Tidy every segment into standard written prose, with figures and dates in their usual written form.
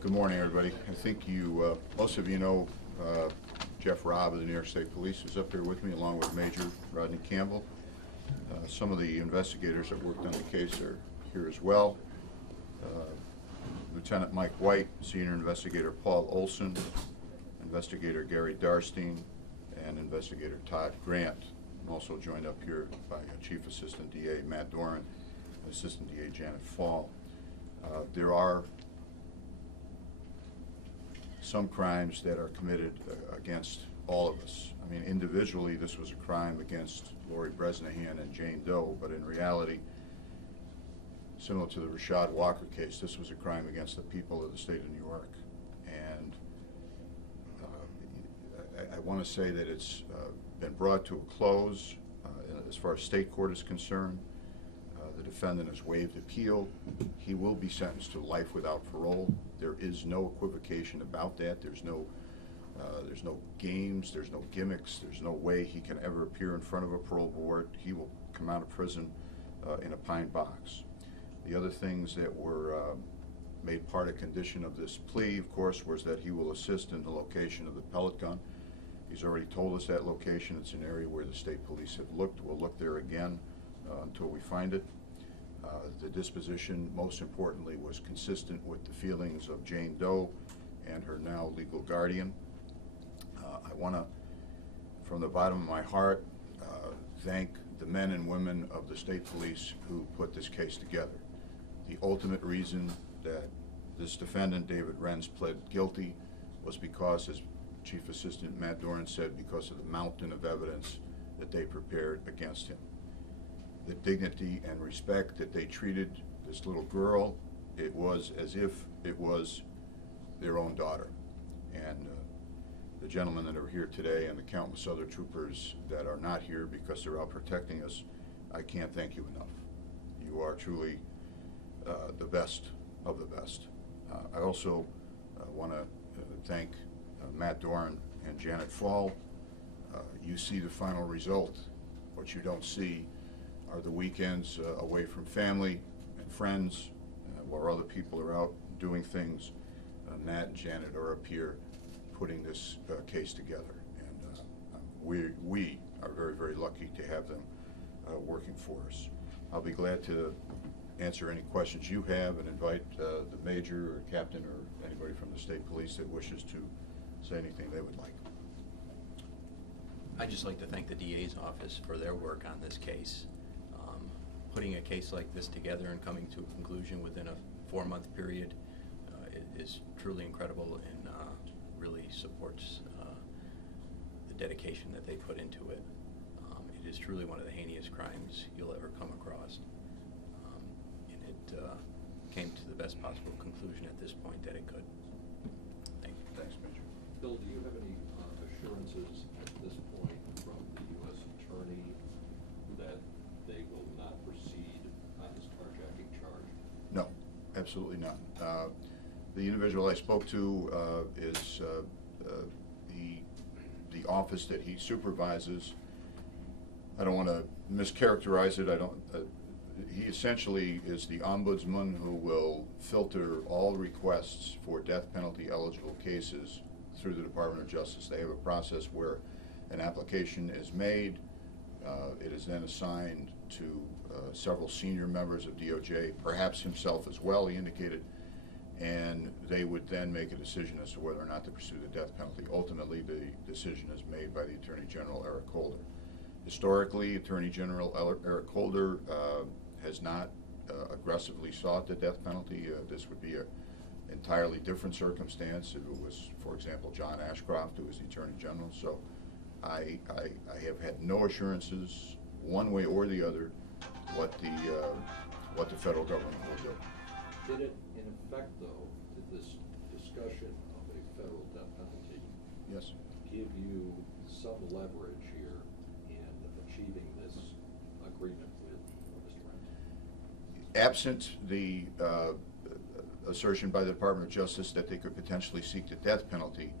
Good morning, everybody. I think most of you know Jeff Robb of the New York State Police is up here with me, along with Major Rodney Campbell. Some of the investigators that worked on the case are here as well. Lieutenant Mike White, Senior Investigator Paul Olson, Investigator Gary Darstein, and Investigator Todd Grant. I'm also joined up here by Chief Assistant DA Matt Doran and Assistant DA Janet Fall. There are some crimes that are committed against all of us. I mean, individually, this was a crime against Lori Bresnahan and Jane Doe, but in reality, similar to the Rashad Walker case, this was a crime against the people of the state of New York. And I want to say that it's been brought to a close as far as state court is concerned. The defendant has waived appeal. He will be sentenced to life without parole. There is no equivocation about that. There's no games, there's no gimmicks, there's no way he can ever appear in front of a parole board. He will come out of prison in a pine box. The other things that were made part of condition of this plea, of course, was that he will assist in the location of the pellet gun. He's already told us that location. It's an area where the state police have looked. We'll look there again until we find it. The disposition, most importantly, was consistent with the feelings of Jane Doe and her now legal guardian. I want to, from the bottom of my heart, thank the men and women of the state police who put this case together. The ultimate reason that this defendant, David Renz, pled guilty was because, as Chief Assistant Matt Doran said, because of the mountain of evidence that they prepared against him. The dignity and respect that they treated this little girl, it was as if it was their own daughter. And the gentlemen that are here today and the countless other troopers that are not here because they're out protecting us, I can't thank you enough. You are truly the best of the best. I also want to thank Matt Doran and Janet Fall. You see the final result. What you don't see are the weekends away from family and friends, while other people are out doing things. Matt and Janet are up here putting this case together, and we are very, very lucky to have them working for us. I'll be glad to answer any questions you have and invite the major or captain or anybody from the state police that wishes to say anything they would like. I'd just like to thank the DA's office for their work on this case. Putting a case like this together and coming to a conclusion within a 4-month period is truly incredible and really supports the dedication that they put into it. It is truly one of the heinous crimes you'll ever come across. And it came to the best possible conclusion at this point that it could. Thank you. Thanks, Major. Bill, do you have any assurances at this point from the U.S. Attorney that they will not proceed on this carjacking charge? No, absolutely not. The individual I spoke to is the office that he supervises. I don't want to mischaracterize it. He essentially is the ombudsman who will filter all requests for death penalty eligible cases through the Department of Justice. They have a process where an application is made. It is then assigned to several senior members of DOJ, perhaps himself as well, he indicated, and they would then make a decision as to whether or not to pursue the death penalty. Ultimately, the decision is made by the Attorney General, Eric Holder. Historically, Attorney General Eric Holder has not aggressively sought the death penalty. This would be an entirely different circumstance if it was, for example, John Ashcroft, who was the Attorney General. So I have had no assurances, one way or the other, what the federal government will do. Did it, in effect, though, did this discussion of a federal death penalty Yes. give you some leverage here in achieving this agreement with Mr. Renz? Absent the assertion by the Department of Justice that they could potentially seek the death penalty,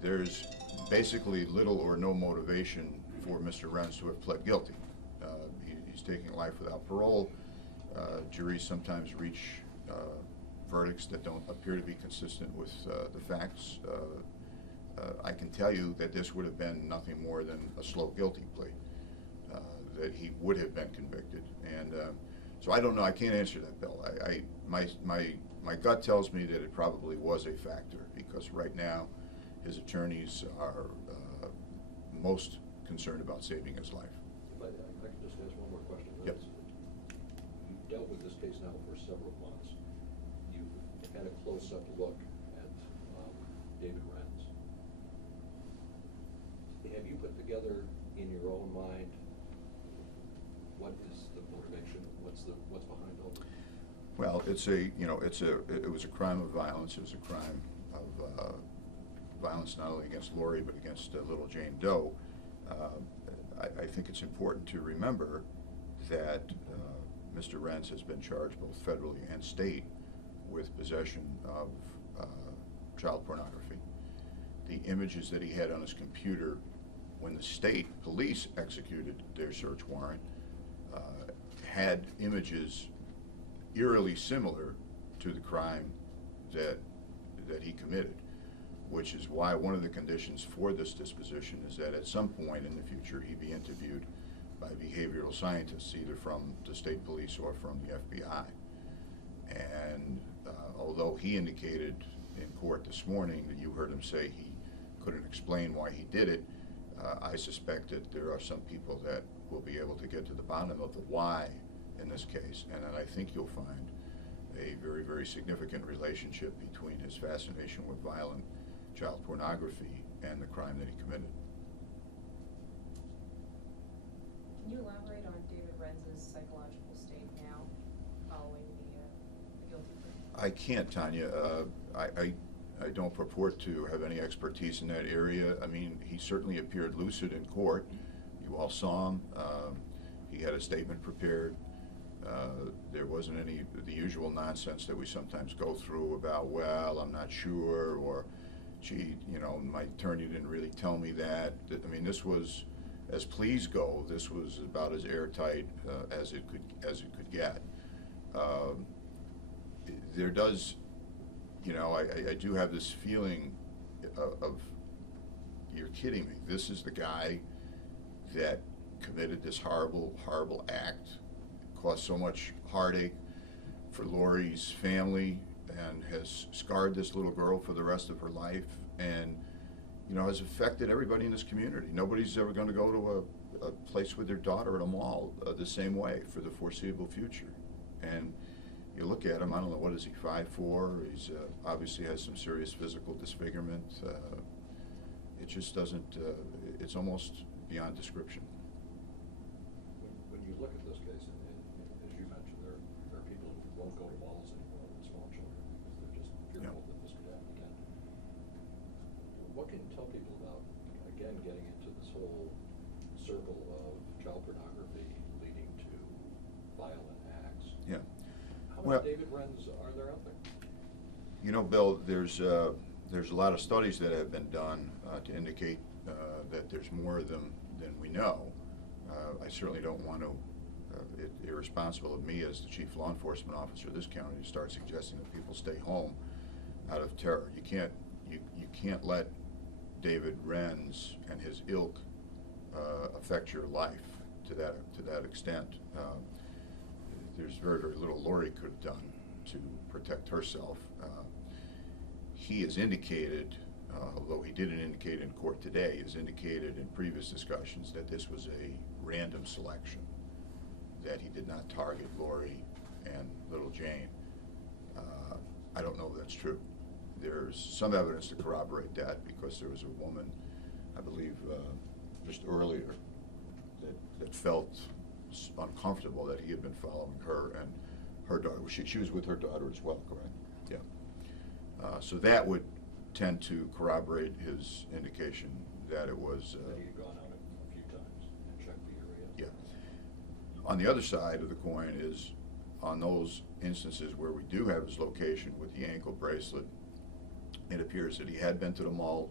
there's basically little or no motivation for Mr. Renz to have pled guilty. He's taking life without parole. Juries sometimes reach verdicts that don't appear to be consistent with the facts. I can tell you that this would have been nothing more than a slow guilty plea, that he would have been convicted. And so I don't know, I can't answer that, Bill. My gut tells me that it probably was a factor, because right now his attorneys are most concerned about saving his life. If I could just ask one more question. Yep. You've dealt with this case now for several months. You've had a close-up look at David Renz. Have you put together in your own mind what is the motivation? What's behind all this? Well, it was a crime of violence. It was a crime of violence not only against Lori but against little Jane Doe. I think it's important to remember that Mr. Renz has been charged both federally and state with possession of child pornography. The images that he had on his computer when the state police executed their search warrant had images eerily similar to the crime that he committed, which is why one of the conditions for this disposition is that at some point in the future he be interviewed by behavioral scientists, either from the state police or from the FBI. And although he indicated in court this morning that you heard him say he couldn't explain why he did it, I suspect that there are some people that will be able to get to the bottom of the why in this case, and then I think you'll find a very, very significant relationship between his fascination with violent child pornography and the crime that he committed. Can you elaborate on David Renz's psychological state now following the guilty plea? I can't, Tanya. I don't purport to have any expertise in that area. I mean, he certainly appeared lucid in court. You all saw him. He had a statement prepared. There wasn't any of the usual nonsense that we sometimes go through about, well, I'm not sure, or gee, my attorney didn't really tell me that. I mean, this was, as pleas go, this was about as airtight as it could get. There does, I do have this feeling of you're kidding me. This is the guy that committed this horrible, horrible act, caused so much heartache for Lori's family, and has scarred this little girl for the rest of her life, and has affected everybody in this community. Nobody's ever going to go to a place with their daughter at a mall the same way for the foreseeable future. And you look at him, I don't know, what is he, 5'4"? He's obviously has some serious physical disfigurement. It just doesn't, it's almost beyond description. When you look at this case, and as you mentioned, there are people who won't go to malls anymore with small children because they're just fearful that this could happen again. What can you tell people about, again, getting into this whole circle of child pornography leading to violent acts? Yeah. How many David Renz are there out there? Bill, there's a lot of studies that have been done to indicate that there's more of them than we know. I certainly don't want to, it's irresponsible of me as the chief law enforcement officer of this county to start suggesting that people stay home out of terror. You can't let David Renz and his ilk affect your life to that extent. There's very, very little Lori could have done to protect herself. He has indicated, although he didn't indicate in court today, has indicated in previous discussions that this was a random selection, that he did not target Lori and little Jane. I don't know if that's true. There's some evidence to corroborate that, because there was a woman, I believe, just earlier that felt uncomfortable that he had been following her and her daughter. She was with her daughter as well, correct? Yeah. So that would tend to corroborate his indication that it was. That he had gone out a few times and checked the area. Yeah. On the other side of the coin is, on those instances where we do have his location with the ankle bracelet, it appears that he had been to the mall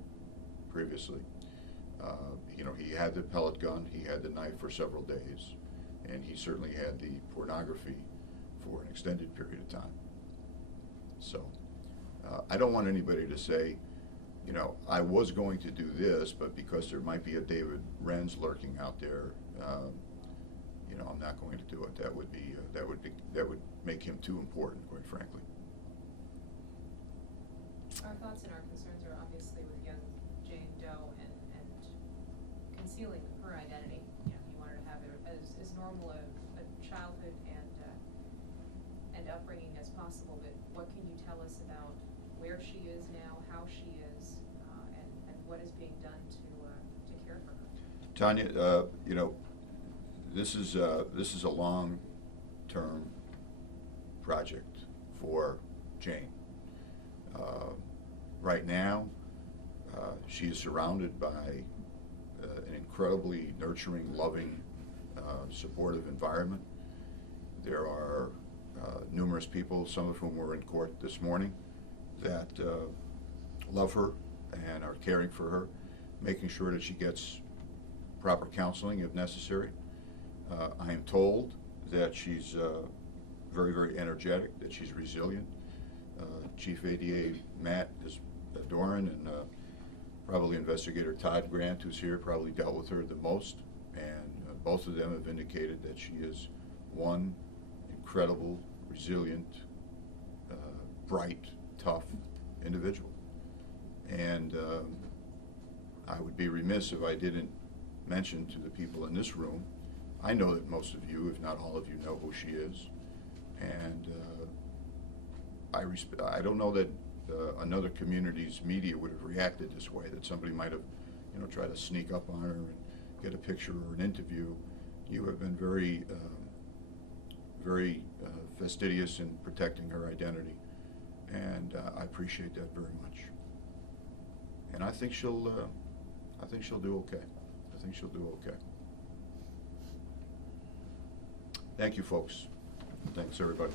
previously. He had the pellet gun, he had the knife for several days, and he certainly had the pornography for an extended period of time. So I don't want anybody to say, you know, I was going to do this, but because there might be a David Renz lurking out there, you know, I'm not going to do it. That would make him too important, quite frankly. Our thoughts and our concerns are obviously with young Jane Doe and concealing her identity. You know, he wanted to have as normal a childhood and upbringing as possible, but what can you tell us about where she is now, how she is, and what is being done to care for her? Tanya, you know, this is a long-term project for Jane. Right now, she is surrounded by an incredibly nurturing, loving, supportive environment. There are numerous people, some of whom were in court this morning, that love her and are caring for her, making sure that she gets proper counseling if necessary. I am told that she's very, very energetic, that she's resilient. Chief ADA Matt Doran and probably Investigator Todd Grant, who's here, probably dealt with her the most, and both of them have indicated that she is one incredible, resilient, bright, tough individual. And I would be remiss if I didn't mention to the people in this room, I know that most of you, if not all of you, know who she is. And I don't know that another community's media would have reacted this way, that somebody might have, you know, tried to sneak up on her and get a picture or an interview. You have been very, very fastidious in protecting her identity, and I appreciate that very much. And I think she'll do okay. I think she'll do okay. Thank you, folks. Thanks, everybody.